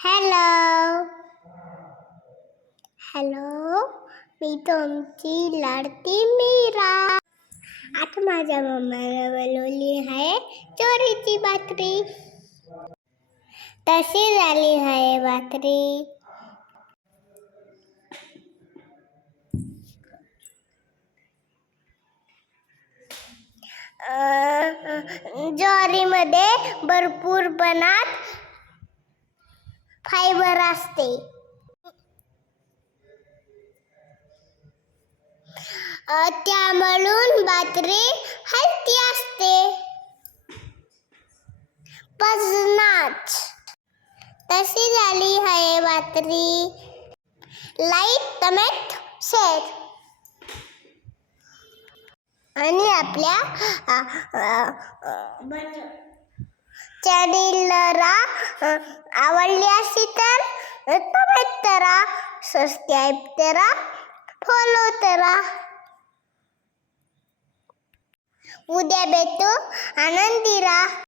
Hello hello मी तुमची लाडकी मीरा. आता माझ्या मम्माला बोलवली आहे चोरीची बातरी. तशी झाली आहे बातरी. ज्वारीमध्ये भरपूर प्रमाणात फायबर असते. त्यामुळे बाजरी हेल्दी असते. पचनाच तशी झाली आहे बातरी. लाईक कमेंट शेअर आणि आपल्या चॅनेलला आवडली असेल तर कमेंट करा, सबस्क्राईब करा, फॉलो करा. उद्या भेटू, आनंदी राहा.